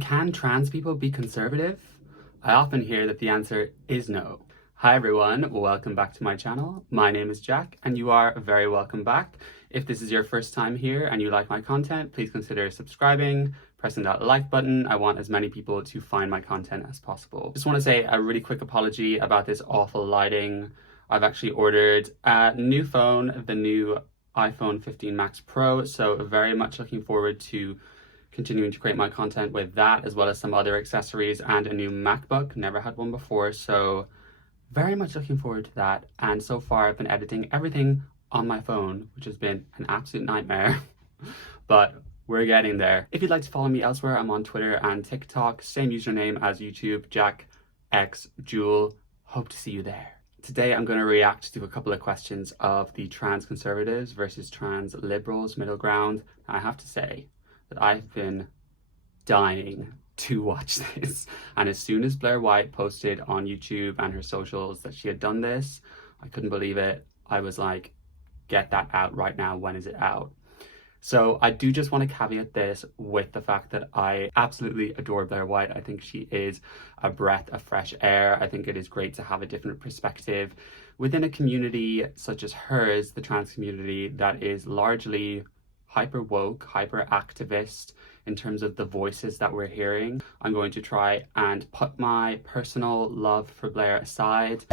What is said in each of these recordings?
Can trans people be conservative? I often hear that the answer is no. Hi everyone, welcome back to my channel. My name is Jack and you are very welcome back. If this is your first time here and you like my content, please consider subscribing, pressing that like button. I want as many people to find my content as possible. Just want to say a really quick apology about this awful lighting. I've actually ordered a new phone, the new iPhone 15 Max Pro, so very much looking forward to continuing to create my content with that, as well as some other accessories and a new MacBook. Never had one before, so very much looking forward to that. And so far I've been editing everything on my phone, which has been an absolute nightmare, but we're getting there. If you'd like to follow me elsewhere, I'm on Twitter and TikTok, same username as YouTube, jack.jewell. Hope to see you there. Today I'm going to react to a couple of questions of the trans conservatives versus trans liberals middle ground. I have to say that I've been dying to watch this, and as soon as Blaire White posted on YouTube and her socials that she had done this, I couldn't believe it. I was like, get that out right now. When is it out? So I do just want to caveat this with the fact that I absolutely adore Blaire White. I think she is a breath of fresh air. I think it is great to have a different perspective within a community such as hers, the trans community, that is largely hyper woke, hyper activist in terms of the voices that we're hearing. I'm going to try and put my personal love for Blaire aside.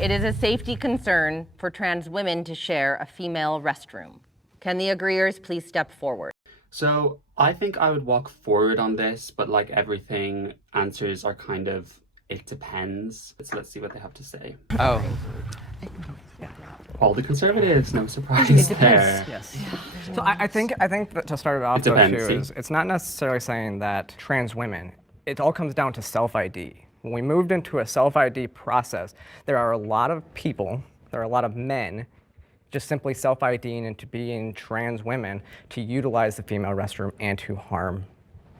It is a safety concern for trans women to share a female restroom. Can the agreeers please step forward? So I think I would walk forward on this, but like everything, answers are kind of, it depends. So let's see what they have to say. Oh. All the conservatives, no surprise there. Yes. So I think that to start it off, though, too, is it's not necessarily saying that trans women, it all comes down to self-ID. When we moved into a self-ID process, there are a lot of people, there are a lot of men just simply self-IDing into being trans women to utilize the female restroom and to harm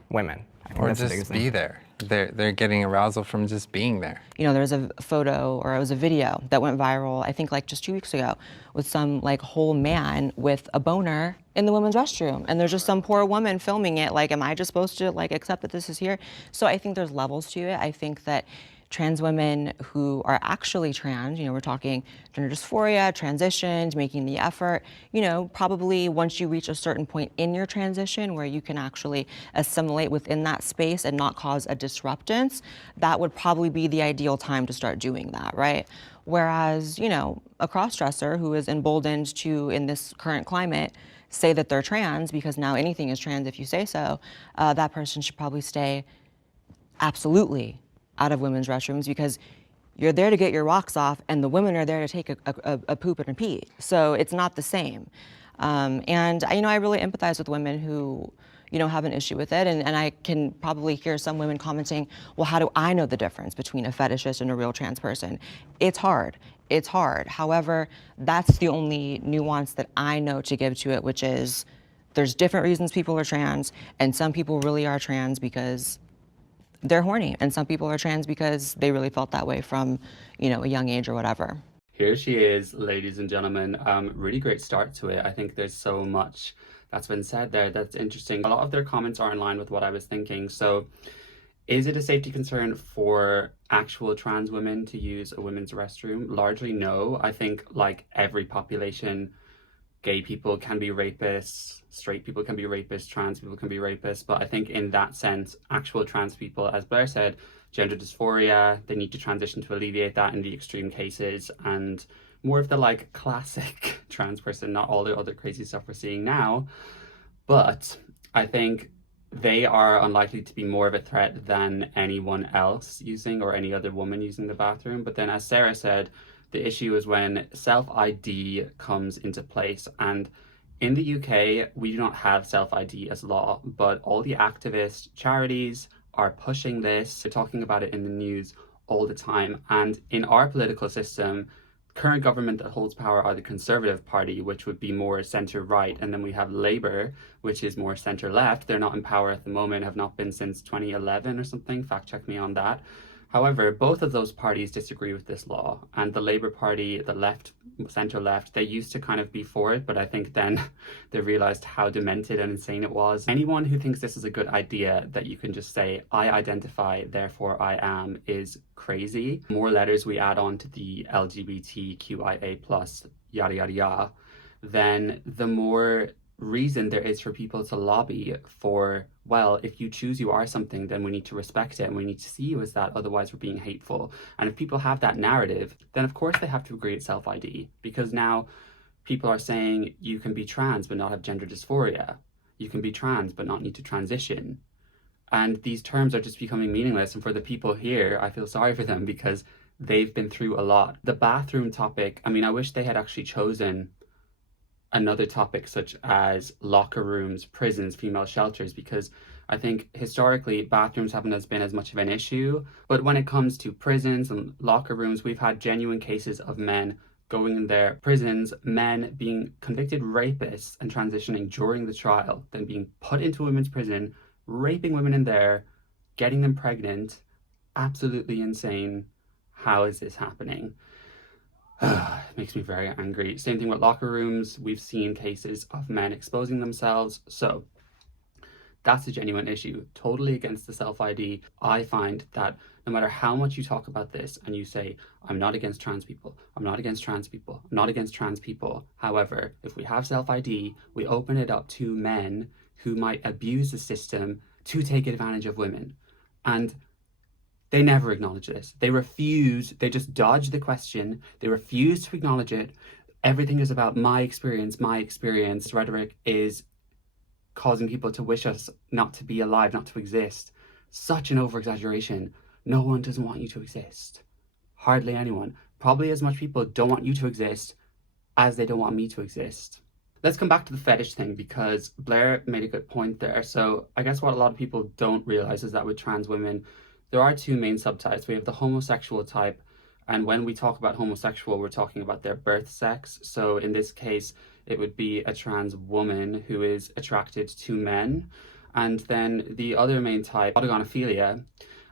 women. Or just be there. They're getting arousal from just being there. You know, there was a photo, or it was a video that went viral, I think like just 2 weeks ago, with some like whole man with a boner in the women's restroom. And there's just some poor woman filming it, like, am I just supposed to like accept that this is here? So I think there's levels to it. I think that trans women who are actually trans, you know, we're talking gender dysphoria, transitions, making the effort, you know, probably once you reach a certain point in your transition where you can actually assimilate within that space and not cause a disruptance, that would probably be the ideal time to start doing that, right? Whereas, you know, a cross-dresser who is emboldened to, in this current climate, say that they're trans, because now anything is trans if you say so, that person should probably stay absolutely out of women's restrooms, because you're there to get your rocks off and the women are there to take a poop and a pee. So it's not the same. And you know, I really empathize with women who, you know, have an issue with it. And I can probably hear some women commenting, well, how do I know the difference between a fetishist and a real trans person? It's hard. It's hard. However, that's the only nuance that I know to give to it, which is there's different reasons people are trans, and some people really are trans because they're horny, and some people are trans because they really felt that way from, you know, a young age or whatever. Here she is, ladies and gentlemen. Really great start to it. I think there's so much that's been said there that's interesting. A lot of their comments are in line with what I was thinking. So is it a safety concern for actual trans women to use a women's restroom? Largely no. I think like every population, gay people can be rapists, straight people can be rapists, trans people can be rapists, but I think in that sense, actual trans people, as Blaire said, gender dysphoria, they need to transition to alleviate that in the extreme cases, and more of the like classic trans person, not all the other crazy stuff we're seeing now. But I think they are unlikely to be more of a threat than anyone else using, or any other woman using the bathroom. But then as Sara said, the issue is when self-ID comes into place. And in the UK, we do not have self-ID as law, but all the activist charities are pushing this. They're talking about it in the news all the time. And in our political system, current government that holds power are the Conservative Party, which would be more centre-right. And then we have Labour, which is more centre-left. They're not in power at the moment, have not been since 2011 or something. Fact check me on that. However, both of those parties disagree with this law, and the Labour Party, the left, centre-left, they used to kind of be for it, but I think then they realised how demented and insane it was. Anyone who thinks this is a good idea, that you can just say, I identify, therefore I am, is crazy. The more letters we add on to the LGBTQIA+, yada yada yada, then the more reason there is for people to lobby for, well, if you choose you are something, then we need to respect it and we need to see you as that, otherwise we're being hateful. And if people have that narrative, then of course they have to agree at self-ID, because now people are saying you can be trans but not have gender dysphoria. You can be trans but not need to transition. And these terms are just becoming meaningless. And for the people here, I feel sorry for them because they've been through a lot. The bathroom topic, I mean, I wish they had actually chosen another topic such as locker rooms, prisons, female shelters, because I think historically bathrooms haven't been as much of an issue. But when it comes to prisons and locker rooms, we've had genuine cases of men going in their prisons, men being convicted rapists and transitioning during the trial, then being put into women's prison, raping women in there, getting them pregnant. Absolutely insane. How is this happening? It makes me very angry. Same thing with locker rooms. We've seen cases of men exposing themselves. So that's a genuine issue. Totally against the self-ID. I find that no matter how much you talk about this and you say, I'm not against trans people, I'm not against trans people, I'm not against trans people. However, if we have self-ID, we open it up to men who might abuse the system to take advantage of women. And they never acknowledge this. They refuse, they just dodge the question. They refuse to acknowledge it. Everything is about my experience, my experience. Rhetoric is causing people to wish us not to be alive, not to exist. Such an over-exaggeration. No one doesn't want you to exist. Hardly anyone. Probably as much people don't want you to exist as they don't want me to exist. Let's come back to the fetish thing, because Blaire made a good point there. So I guess what a lot of people don't realize is that with trans women, there are two main subtypes. We have the homosexual type, and when we talk about homosexual, we're talking about their birth sex. So in this case, it would be a trans woman who is attracted to men. And then the other main type, autogynephilia,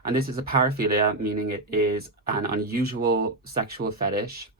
and this is a paraphilia, meaning it is an unusual sexual fetish.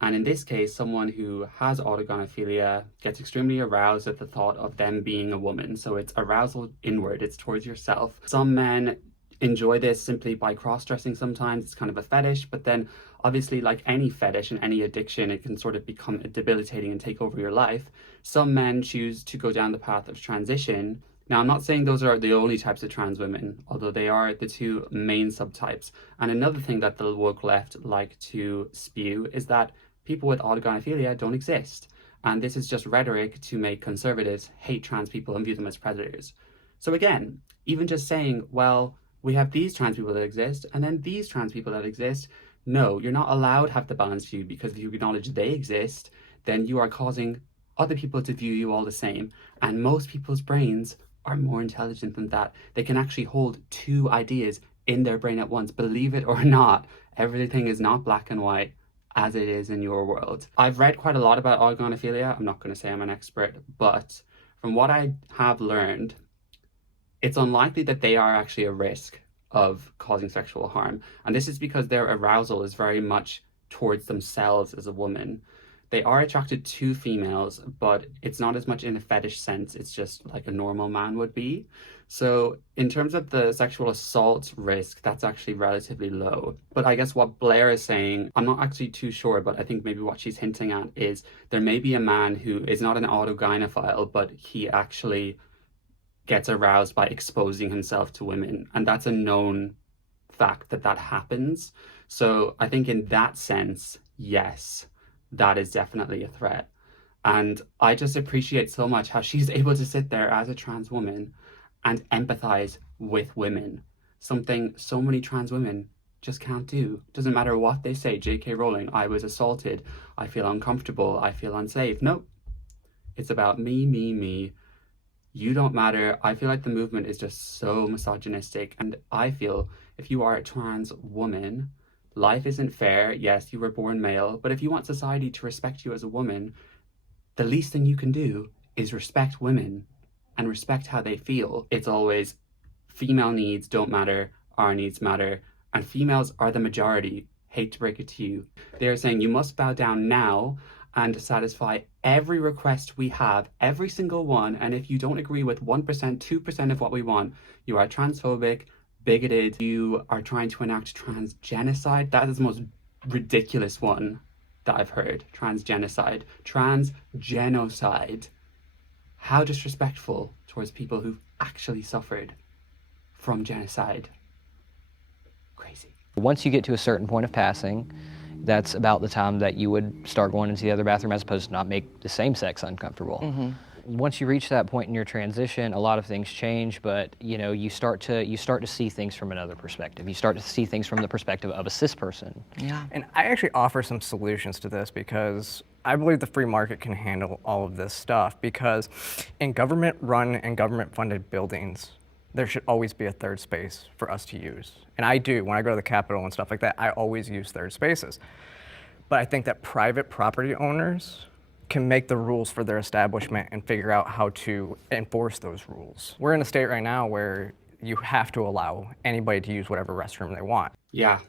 And in this case, someone who has autogynephilia gets extremely aroused at the thought of them being a woman. So it's arousal inward, it's towards yourself. Some men enjoy this simply by cross-dressing sometimes. It's kind of a fetish, but then obviously, like any fetish and any addiction, it can sort of become debilitating and take over your life. Some men choose to go down the path of transition. Now, I'm not saying those are the only types of trans women, although they are the two main subtypes. And another thing that the woke left like to spew is that people with autogynephilia don't exist. And this is just rhetoric to make conservatives hate trans people and view them as predators. So again, even just saying, well, we have these trans people that exist, and then these trans people that exist. No, you're not allowed to have the balanced view, because if you acknowledge they exist, then you are causing other people to view you all the same. And most people's brains are more intelligent than that. They can actually hold two ideas in their brain at once. Believe it or not, everything is not black and white as it is in your world. I've read quite a lot about autogynephilia. I'm not going to say I'm an expert, but from what I have learned, it's unlikely that they are actually a risk of causing sexual harm. And this is because their arousal is very much towards themselves as a woman. They are attracted to females, but it's not as much in a fetish sense. It's just like a normal man would be. So in terms of the sexual assault risk, that's actually relatively low. But I guess what Blaire is saying, I'm not actually too sure, but I think maybe what she's hinting at is there may be a man who is not an autogynephile, but he actually gets aroused by exposing himself to women. And that's a known fact that happens. So I think in that sense, yes, that is definitely a threat. And I just appreciate so much how she's able to sit there as a trans woman and empathize with women. Something so many trans women just can't do. Doesn't matter what they say. J.K. Rowling, I was assaulted. I feel uncomfortable. I feel unsafe. Nope. It's about me. You don't matter. I feel like the movement is just so misogynistic. And I feel if you are a trans woman, life isn't fair. Yes, you were born male. But if you want society to respect you as a woman, the least thing you can do is respect women and respect how they feel. It's always female needs don't matter. Our needs matter. and females are the majority. Hate to break it to you. They are saying you must bow down now and satisfy every request we have, every single one. And if you don't agree with 1%, 2% of what we want, you are transphobic, bigoted, you are trying to enact transgenocide. That is the most ridiculous one that I've heard. Transgenocide. Transgenocide. How disrespectful towards people who've actually suffered from genocide. Crazy. Once you get to a certain point of passing, that's about the time that you would start going into the other bathroom, as opposed to not make the same sex uncomfortable. Mm-hmm. Once you reach that point in your transition, a lot of things change, but you start to see things from another perspective. You start to see things from the perspective of a cis person. Yeah. And I actually offer some solutions to this, because I believe the free market can handle all of this stuff, because in government-run and government-funded buildings, there should always be a third space for us to use. And I do. When I go to the Capitol and stuff like that, I always use third spaces. But I think that private property owners can make the rules for their establishment and figure out how to enforce those rules. We're in a state right now where you have to allow anybody to use whatever restroom they want. Yeah,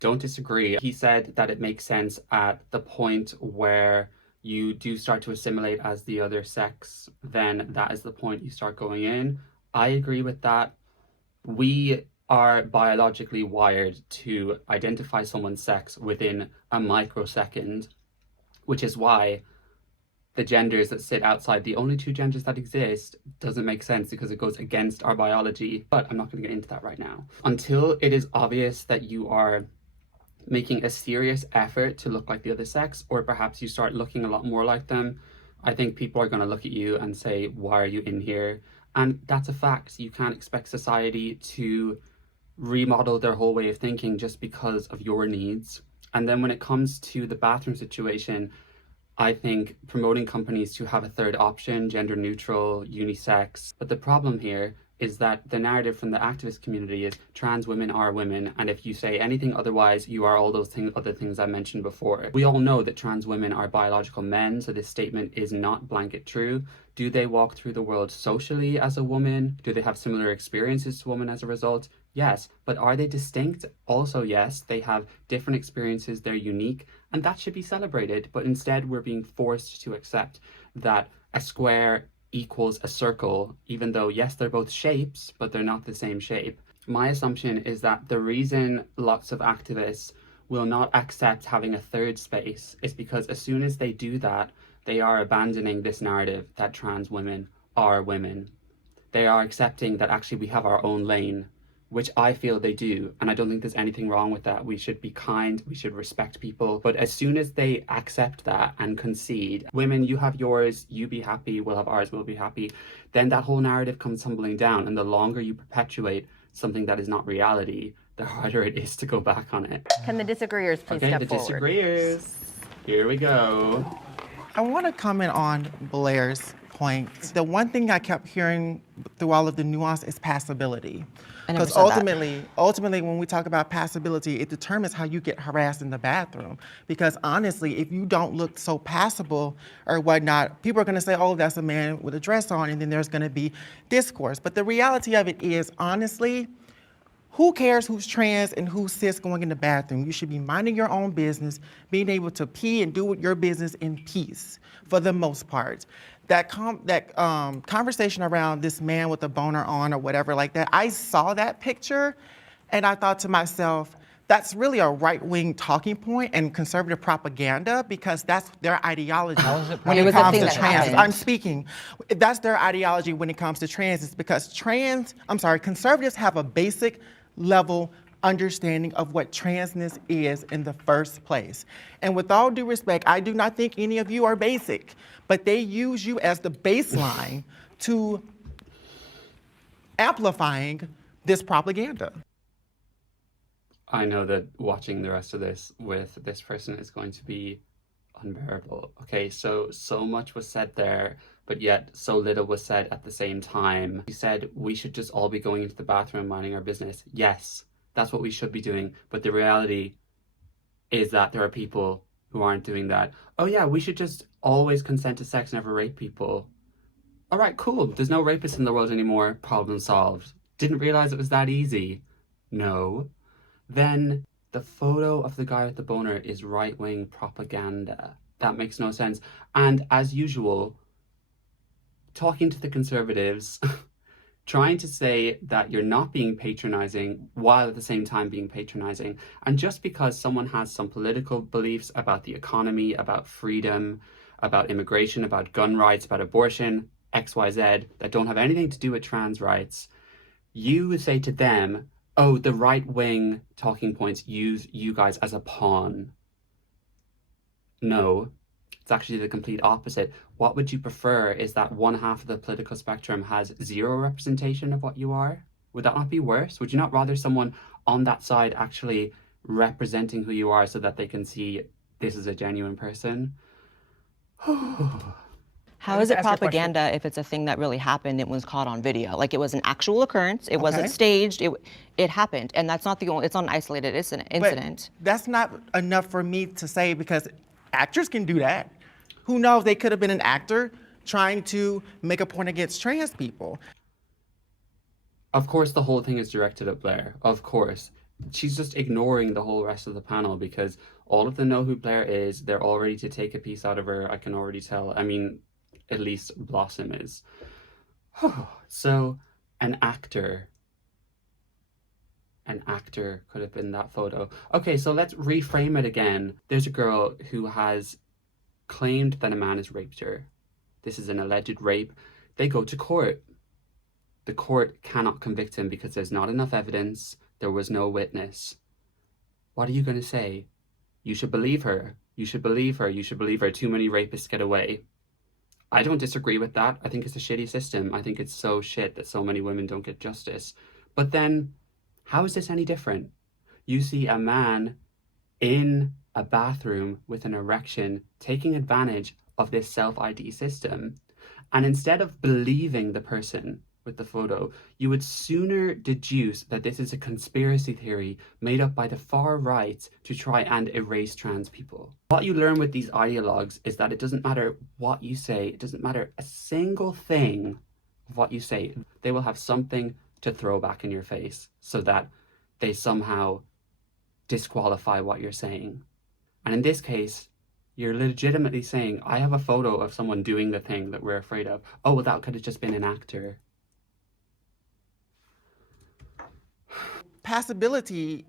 don't disagree. He said that it makes sense at the point where you do start to assimilate as the other sex, then that is the point you start going in. I agree with that. We are biologically wired to identify someone's sex within a microsecond, which is why the genders that sit outside, the only two genders that exist, doesn't make sense, because it goes against our biology. But I'm not going to get into that right now. Until it is obvious that you are making a serious effort to look like the other sex, or perhaps you start looking a lot more like them, I think people are going to look at you and say, why are you in here? And that's a fact. You can't expect society to remodel their whole way of thinking just because of your needs. And then when it comes to the bathroom situation, I think promoting companies to have a third option, gender neutral, unisex. But the problem here is that the narrative from the activist community is trans women are women, and if you say anything otherwise, you are all those other things I mentioned before. We all know that trans women are biological men, so this statement is not blanket true. Do they walk through the world socially as a woman? Do they have similar experiences to women as a result? Yes. But are they distinct? Also, yes. They have different experiences, they're unique, and that should be celebrated. But instead, we're being forced to accept that a square equals a circle, even though, yes, they're both shapes, but they're not the same shape. My assumption is that the reason lots of activists will not accept having a third space is because as soon as they do that, they are abandoning this narrative that trans women are women. They are accepting that actually we have our own lane, which I feel they do, and I don't think there's anything wrong with that. We should be kind, we should respect people, but as soon as they accept that and concede, women, you have yours, you be happy, we'll have ours, we'll be happy, then that whole narrative comes tumbling down, and the longer you perpetuate something that is not reality, the harder it is to go back on it. Can the disagreeers please step forward? Okay, the disagreeers. Here we go. I want to comment on Blaire's point. The one thing I kept hearing through all of the nuance is passability. Because ultimately, when we talk about passability, it determines how you get harassed in the bathroom. Because honestly, if you don't look so passable or whatnot, people are going to say, oh, that's a man with a dress on, and then there's going to be discourse. But the reality of it is, honestly, who cares who's trans and who's cis going in the bathroom? You should be minding your own business, being able to pee and do your business in peace, for the most part. That conversation around this man with a boner on or whatever like that, I saw that picture and I thought to myself, that's really a right-wing talking point and conservative propaganda, because that's their ideology when it comes to trans. I'm speaking. That's their ideology when it comes to trans. It's because conservatives have a basic level understanding of what transness is in the first place. And with all due respect, I do not think any of you are basic, but they use you as the baseline to amplifying this propaganda. I know that watching the rest of this with this person is going to be unbearable. Okay, so much was said there, but yet so little was said at the same time. You said we should just all be going into the bathroom minding our business. Yes, that's what we should be doing. But the reality is that there are people who aren't doing that. Oh yeah, we should just always consent to sex, never rape people. All right, cool. There's no rapists in the world anymore. Problem solved. Didn't realize it was that easy. No. then the photo of the guy with the boner is right-wing propaganda. That makes no sense. And as usual, talking to the conservatives, trying to say that you're not being patronizing while at the same time being patronizing. And just because someone has some political beliefs about the economy, about freedom, about immigration, about gun rights, about abortion, XYZ, that don't have anything to do with trans rights, you would say to them, oh, the right-wing talking points use you guys as a pawn. No, it's actually the complete opposite. What would you prefer is that one half of the political spectrum has zero representation of what you are? Would that not be worse? Would you not rather someone on that side actually representing who you are so that they can see this is a genuine person? How is it propaganda if it's a thing that really happened? It was caught on video. Like, it was an actual occurrence. It wasn't staged. It happened. And that's not the only, it's not an isolated incident. But that's not enough for me to say, because actors can do that. Who knows? They could have been an actor trying to make a point against trans people. Of course, the whole thing is directed at Blaire. Of course. She's just ignoring the whole rest of the panel because all of them know who Blaire is. They're all ready to take a piece out of her. I can already tell. I mean, at least Blossom is. So, an actor could have been that photo. Okay, so let's reframe it again. There's a girl who has claimed that a man has raped her. This is an alleged rape. They go to court. The court cannot convict him because there's not enough evidence. There was no witness. What are you going to say? You should believe her. You should believe her. You should believe her. Too many rapists get away. I don't disagree with that. I think it's a shitty system. I think it's so shit that so many women don't get justice. But then, how is this any different? You see a man in a bathroom with an erection taking advantage of this self-ID system. And instead of believing the person with the photo, you would sooner deduce that this is a conspiracy theory made up by the far right to try and erase trans people. What you learn with these ideologues is that it doesn't matter what you say, it doesn't matter a single thing of what you say, they will have something to throw back in your face so that they somehow disqualify what you're saying. And in this case, you're legitimately saying, I have a photo of someone doing the thing that we're afraid of. Oh, well, that could have just been an actor. Passability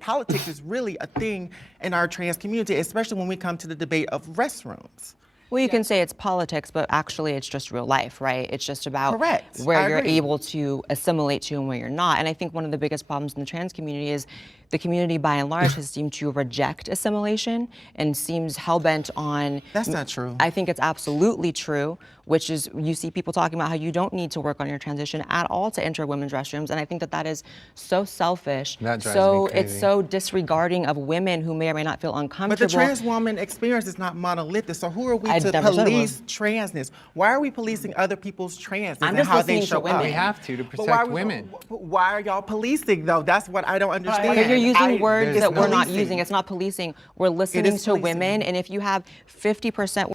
politics is really a thing in our trans community, especially when we come to the debate of restrooms. Well, you can say it's politics, but actually it's just real life, right? It's just about Correct. where I you're agree. able to assimilate to and where you're not. And I think one of the biggest problems in the trans community is the community by and large has seemed to reject assimilation and seems hell-bent on... That's not true. I think it's absolutely true, which is you see people talking about how you don't need to work on your transition at all to enter women's restrooms. And I think that that is so selfish. That drives me crazy. It's so disregarding of women who may or may not feel uncomfortable. But the trans woman experience is not monolithic, so who are we to police transness? Why are we policing other people's transness and how they show up? We have to protect women. Why are y'all policing, though? That's what I don't understand. But you're using words that we're not policing. using. It's not policing. We're listening to women, and if you have 50%...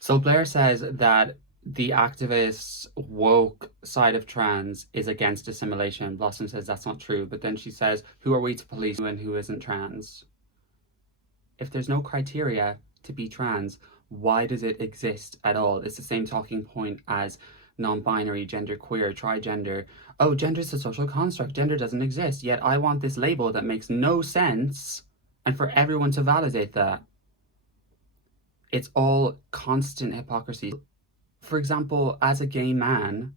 So Blaire says that the activist woke side of trans is against assimilation. Blossom says that's not true, but then she says, who are we to police when who isn't trans? If there's no criteria to be trans, why does it exist at all? It's the same talking point as non-binary, genderqueer, trigender. Oh, gender is a social construct. Gender doesn't exist. Yet I want this label that makes no sense and for everyone to validate that. It's all constant hypocrisy. For example, as a gay man,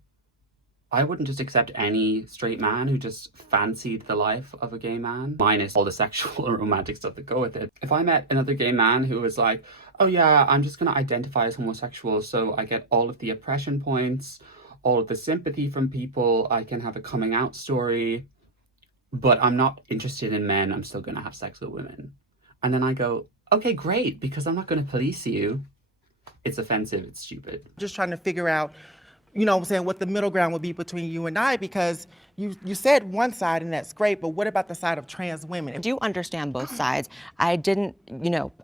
I wouldn't just accept any straight man who just fancied the life of a gay man, minus all the sexual and romantic stuff that go with it. If I met another gay man who was like, oh yeah, I'm just going to identify as homosexual so I get all of the oppression points, all of the sympathy from people, I can have a coming out story, but I'm not interested in men, I'm still going to have sex with women. And then I go, okay, great, because I'm not going to police you. It's offensive, it's stupid. Just trying to figure out you know what I'm saying, what the middle ground would be between you and I, because you said one side and that's great, but what about the side of trans women? I do understand both sides. I didn't,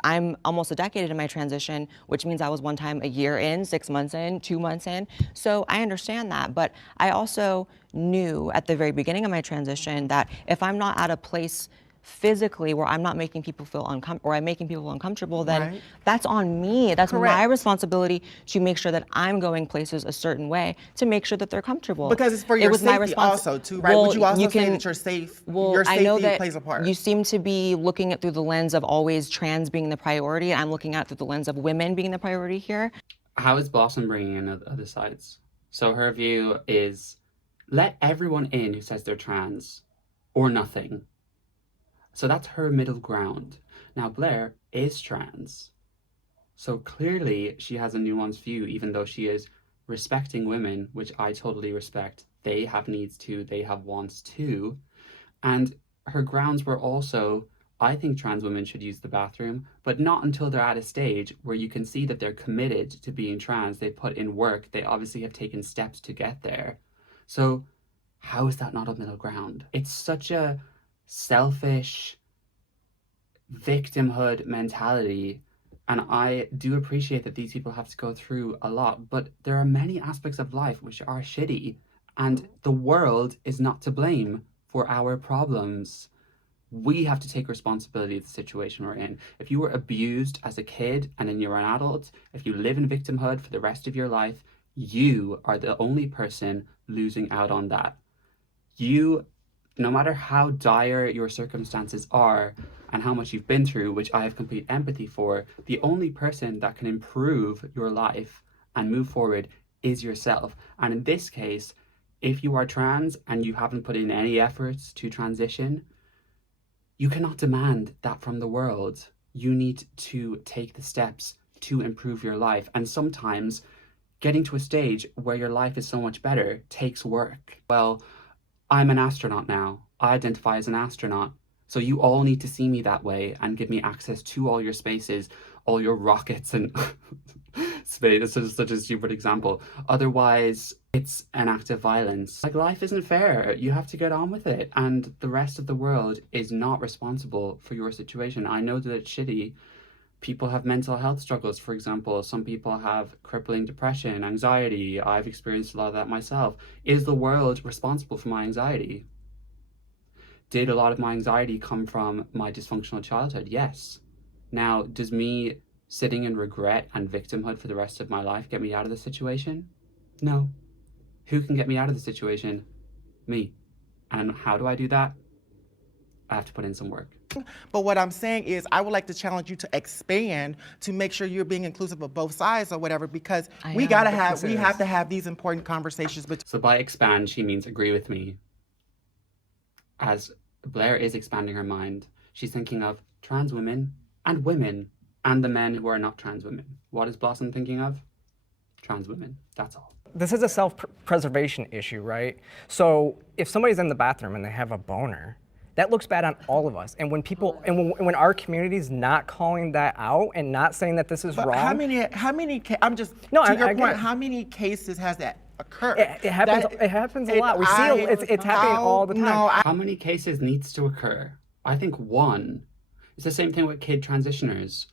I'm almost a decade into my transition, which means I was one time a year in, 6 months in, 2 months in. So I understand that, but I also knew at the very beginning of my transition that if I'm not at a place physically where I'm not making people feel uncomfortable, or I'm making people uncomfortable, then that's on me. That's my responsibility to make sure that I'm going places a certain way to make sure that they're comfortable. Because it's for your safety also too, right? Would you also say that you're safe? Your safety I know that plays a part. You seem to be looking at through the lens of always trans being the priority. I'm looking at it through the lens of women being the priority here. How is Blossom bringing in other sides? So her view is, let everyone in who says they're trans, or nothing. So that's her middle ground. Now, Blaire is trans. So clearly she has a nuanced view, even though she is respecting women, which I totally respect. They have needs too, they have wants too. And her grounds were also, I think trans women should use the bathroom, but not until they're at a stage where you can see that they're committed to being trans. They put in work. They obviously have taken steps to get there. So how is that not a middle ground? It's such a selfish victimhood mentality, and I do appreciate that these people have to go through a lot, but there are many aspects of life which are shitty, and the world is not to blame for our problems. We have to take responsibility of the situation we're in. If you were abused as a kid and then you're an adult, if you live in victimhood for the rest of your life, you are the only person losing out on that. You, no matter how dire your circumstances are and how much you've been through, which I have complete empathy for, the only person that can improve your life and move forward is yourself. And in this case, if you are trans and you haven't put in any efforts to transition, you cannot demand that from the world. You need to take the steps to improve your life. And sometimes getting to a stage where your life is so much better takes work. Well, I'm an astronaut now. I identify as an astronaut. So you all need to see me that way and give me access to all your spaces, all your rockets and space. This is such a stupid example. Otherwise, it's an act of violence. Like, life isn't fair. You have to get on with it. And the rest of the world is not responsible for your situation. I know that it's shitty. People have mental health struggles, for example. Some people have crippling depression, anxiety. I've experienced a lot of that myself. Is the world responsible for my anxiety? Did a lot of my anxiety come from my dysfunctional childhood? Yes. Now, does me sitting in regret and victimhood for the rest of my life get me out of the situation? No. Who can get me out of the situation? Me. And how do I do that? I have to put in some work. But what I'm saying is, I would like to challenge you to expand to make sure you're being inclusive of both sides or whatever, because we have to have these important conversations. So by expand, she means agree with me. As Blaire is expanding her mind, she's thinking of trans women and the men who are not trans women. What is Blossom thinking of? Trans women, that's all. This is a self-preservation issue, right? So if somebody's in the bathroom and they have a boner, that looks bad on all of us. And when people, when our community's not calling that out and not saying that this is wrong. How many, I'm just, no, to your point, how many cases has that occurred? It happens a lot. We see it's happening all the time. No, how many cases needs to occur? I think one. It's the same thing with kid transitioners.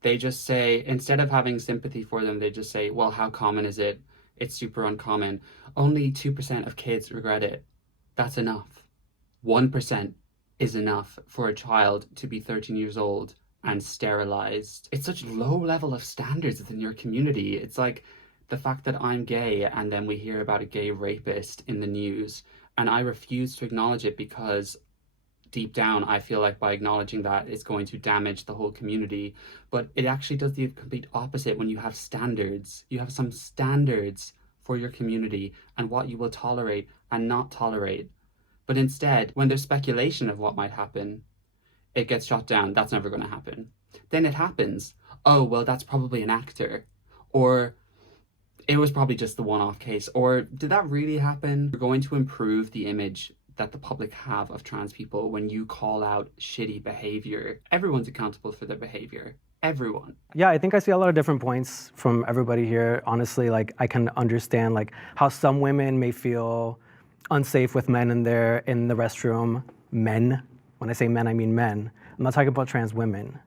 They just say, instead of having sympathy for them, they just say, well, how common is it? It's super uncommon. Only 2% of kids regret it. That's enough. 1% is enough for a child to be 13 years old and sterilized. It's such low level of standards within your community. It's like the fact that I'm gay and then we hear about a gay rapist in the news and I refuse to acknowledge it because deep down I feel like by acknowledging that it's going to damage the whole community. But it actually does the complete opposite when you have standards. You have some standards for your community and what you will tolerate and not tolerate. But instead, when there's speculation of what might happen, it gets shot down. That's never going to happen. Then it happens. Oh, well, that's probably an actor. Or it was probably just the one-off case. Or did that really happen? You're going to improve the image that the public have of trans people when you call out shitty behavior. Everyone's accountable for their behavior. everyone. Yeah, I think I see a lot of different points from everybody here. Honestly, like I can understand like how some women may feel unsafe with men in the restroom. Men, when I say men, I mean men. I'm not talking about trans women.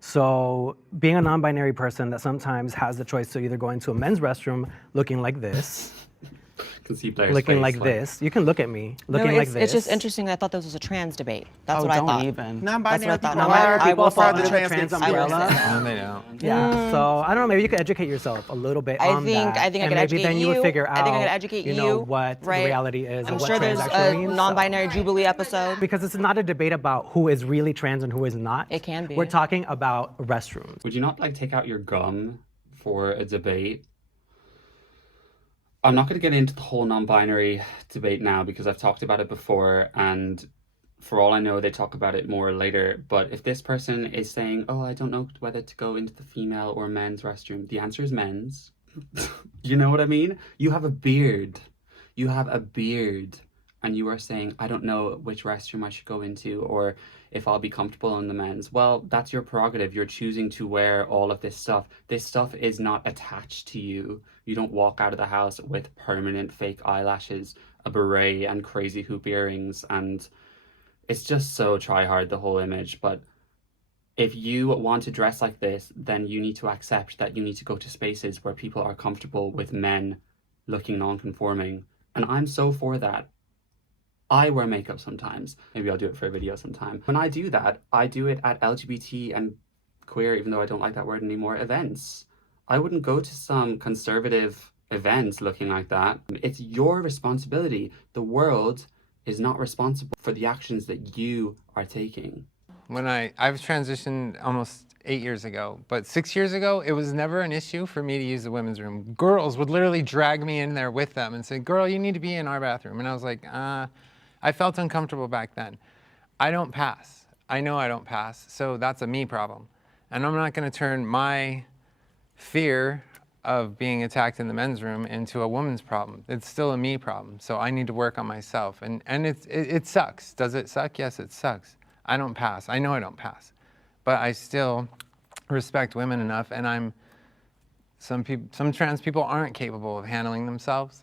So being a non-binary person that sometimes has the choice to either go into a men's restroom looking like this, Can see Blaire's looking face, like this. You can look at me looking no, like this. it's just interesting. I thought this was a trans debate. That's Oh, what I don't thought. even. Non-binary That's what I people thought. are. I will People are the follow trans I will say that. No, they don't. Yeah. So I don't know. Maybe you could educate yourself a little bit I on think that. I think I and could maybe educate then you would figure out. I think I could educate you know what right? the reality is. I'm and what sure there's trans a actually means. non-binary Jubilee episode. Because it's not a debate about who is really trans and who is not. It can be. We're talking about restrooms. Would you not like take out your gum for a debate? I'm not going to get into the whole non-binary debate now because I've talked about it before, and for all I know, they talk about it more later. But if this person is saying, oh, I don't know whether to go into the female or men's restroom, the answer is men's. You know what I mean? You have a beard. You have a beard. And you are saying, I don't know which restroom I should go into or if I'll be comfortable in the men's. Well, that's your prerogative. You're choosing to wear all of this stuff. This stuff is not attached to you. You don't walk out of the house with permanent fake eyelashes, a beret, and crazy hoop earrings. And it's just so try hard, the whole image. But if you want to dress like this, then you need to accept that you need to go to spaces where people are comfortable with men looking non-conforming. And I'm so for that. I wear makeup sometimes. Maybe I'll do it for a video sometime. When I do that, I do it at LGBT and queer, even though I don't like that word anymore, events. I wouldn't go to some conservative events looking like that. It's your responsibility. The world is not responsible for the actions that you are taking. When I've transitioned almost 8 years ago, but 6 years ago, it was never an issue for me to use the women's room. Girls would literally drag me in there with them and say, girl, you need to be in our bathroom. And I was like, I felt uncomfortable back then. I don't pass. I know I don't pass, so that's a me problem. And I'm not gonna turn my fear of being attacked in the men's room into a woman's problem. It's still a me problem, so I need to work on myself. And it sucks. Does it suck? Yes, it sucks. I don't pass. I know I don't pass. But I still respect women enough, and some trans people aren't capable of handling themselves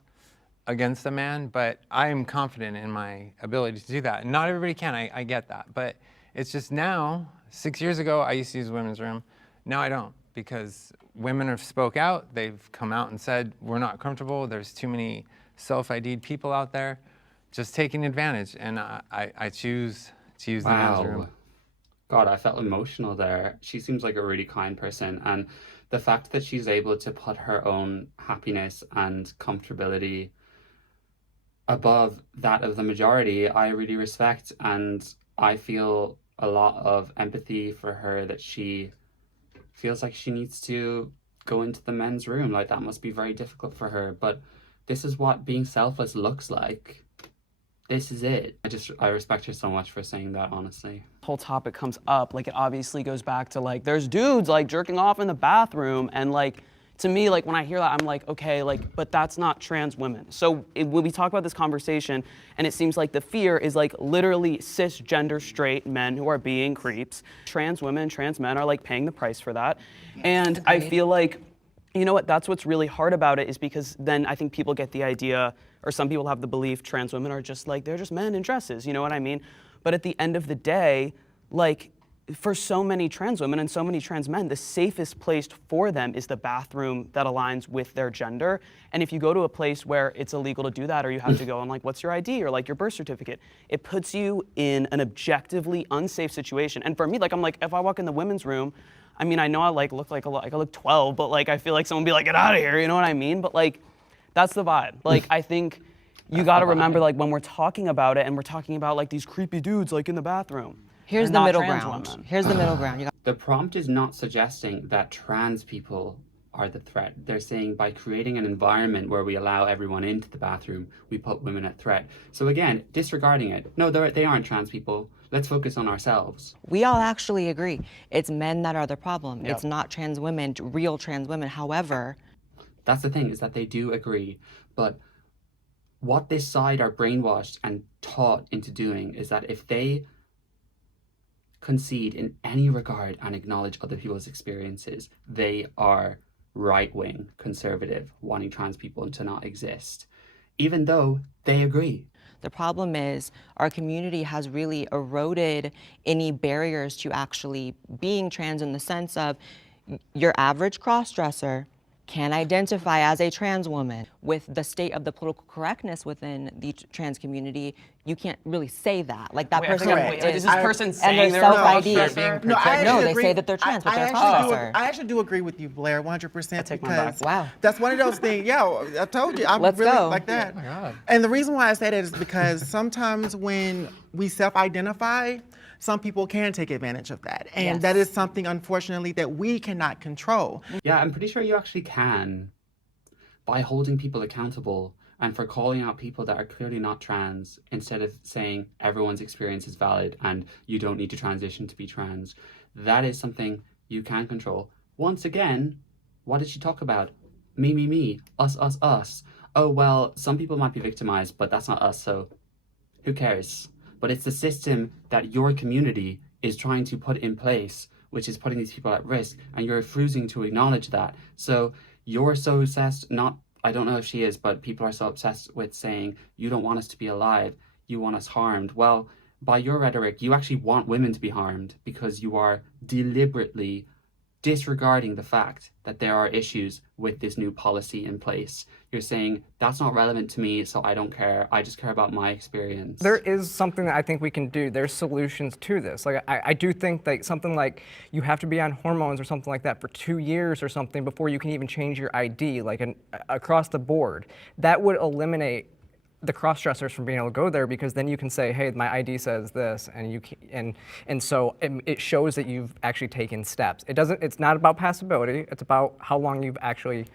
against a man, but I am confident in my ability to do that. And not everybody can, I get that. But it's just now, 6 years ago, I used to use the women's room. Now I don't, because women have spoke out. They've come out and said, we're not comfortable. There's too many self-ID'd people out there just taking advantage. And I choose to use the men's room. God, I felt emotional there. She seems like a really kind person. And the fact that she's able to put her own happiness and comfortability above that of the majority, I really respect. And I feel a lot of empathy for her that she feels like she needs to go into the men's room. Like, that must be very difficult for her. But this is what being selfless looks like. This is it. I respect her so much for saying that, honestly. Whole topic comes up, like, it obviously goes back to, like, there's dudes like jerking off in the bathroom, and like, to me, like, when I hear that, I'm like, okay, like, but that's not trans women. So when we talk about this conversation, and it seems like the fear is like literally cisgender straight men who are being creeps. Trans women, trans men are like paying the price for that. And I feel like, you know what, that's what's really hard about it, is because then I think people get the idea, or some people have the belief trans women are just like, they're just men in dresses, you know what I mean? But at the end of the day, like, for so many trans women and so many trans men, the safest place for them is the bathroom that aligns with their gender. And if you go to a place where it's illegal to do that, or you have to go and like, what's your ID or like your birth certificate, it puts you in an objectively unsafe situation. And for me, like, I'm like, if I walk in the women's room, I mean, I know I like look like a lot, like I look 12, but like I feel like someone would be like, get out of here, you know what I mean? But like, that's the vibe. Like, I think you got to remember, like, when we're talking about it and we're talking about like these creepy dudes like in the bathroom. Here's the middle ground. Here's the middle ground. The prompt is not suggesting that trans people are the threat. They're saying by creating an environment where we allow everyone into the bathroom, we put women at threat. So again, disregarding it. No, they aren't trans people. Let's focus on ourselves. We all actually agree. It's men that are the problem. Yep. It's not trans women, real trans women. However, that's the thing, is that they do agree. But what this side are brainwashed and taught into doing is that if they concede in any regard and acknowledge other people's experiences, they are right-wing, conservative, wanting trans people to not exist, even though they agree. The problem is our community has really eroded any barriers to actually being trans, in the sense of your average cross-dresser can identify as a trans woman. With the state of the political correctness within the trans community, you can't really say that. Like that person is this person and saying their they're self-ID. No, they say that they're trans, but they're a I cross-dresser. actually do agree with you, Blaire, 100%. take mine back. Wow. That's one of those things. Yeah, I told you. I'm Let's really go. like that. Oh my God. And the reason why I say that is because sometimes when we self-identify, some people can take advantage of that. And that is something, unfortunately, that we cannot control. Yeah, I'm pretty sure you actually can, by holding people accountable and for calling out people that are clearly not trans, instead of saying everyone's experience is valid and you don't need to transition to be trans. That is something you can control. Once again, what did she talk about? Me, us, us. Oh, well, some people might be victimized, but that's not us, so who cares? But it's the system that your community is trying to put in place, which is putting these people at risk, and you're refusing to acknowledge that. So you're so obsessed, I don't know if she is, but people are so obsessed with saying, you don't want us to be alive, you want us harmed. Well, by your rhetoric, you actually want women to be harmed because you are deliberately disregarding the fact that there are issues with this new policy in place. You're saying, that's not relevant to me, so I don't care. I just care about my experience. There is something that I think we can do. There's solutions to this. Like I do think that something like you have to be on hormones or something like that for 2 years or something before you can even change your ID, like across the board. That would eliminate the cross-dressers from being able to go there, because then you can say, hey, my ID says this, and you can, and so it shows that you've actually taken steps. It's not about passability, it's about how long you've actually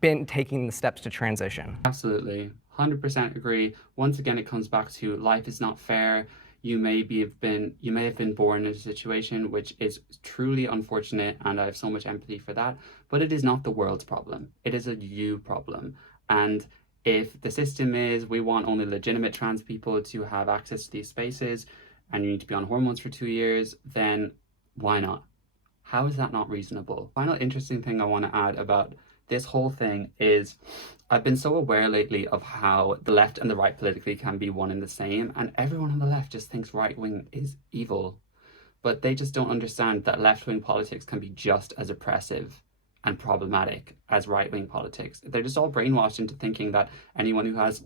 been taking the steps to transition. Absolutely, 100% agree. Once again, it comes back to life is not fair. You may have been born in a situation which is truly unfortunate, and I have so much empathy for that, but it is not the world's problem. It is a you problem. And if the system is, we want only legitimate trans people to have access to these spaces, and you need to be on hormones for 2 years, then why not? How is that not reasonable? Final interesting thing I want to add about this whole thing is I've been so aware lately of how the left and the right politically can be one and the same, and everyone on the left just thinks right-wing is evil. But they just don't understand that left-wing politics can be just as oppressive and problematic as right-wing politics. They're just all brainwashed into thinking that anyone who has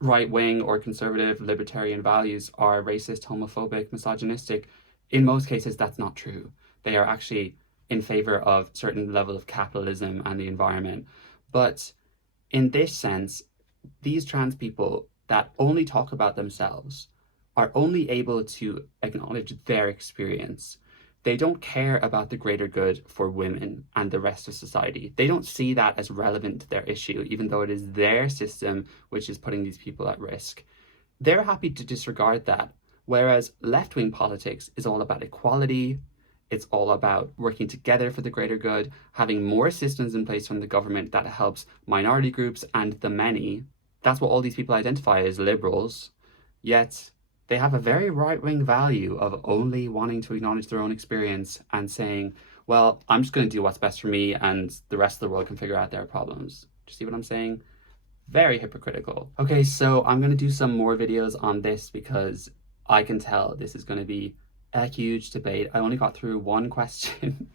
right-wing or conservative libertarian values are racist, homophobic, misogynistic. In most cases, that's not true. They are actually in favor of certain level of capitalism and the environment. But in this sense, these trans people that only talk about themselves are only able to acknowledge their experience. They don't care about the greater good for women and the rest of society. They don't see that as relevant to their issue, even though it is their system which is putting these people at risk. They're happy to disregard that, whereas left-wing politics is all about equality. It's all about working together for the greater good, having more systems in place from the government that helps minority groups and the many. That's what all these people identify as liberals. Yet they have a very right-wing value of only wanting to acknowledge their own experience and saying, well, I'm just going to do what's best for me and the rest of the world can figure out their problems. Do you see what I'm saying? Very hypocritical. Okay, so I'm going to do some more videos on this because I can tell this is going to be a huge debate. I only got through one question.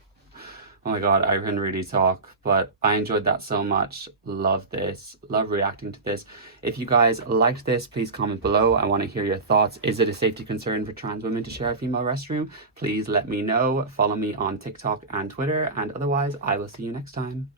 Oh my god, I can really talk, but I enjoyed that so much. Love this. Love reacting to this. If you guys liked this, please comment below. I want to hear your thoughts. Is it a safety concern for trans women to share a female restroom? Please let me know. Follow me on TikTok and Twitter, and otherwise, I will see you next time.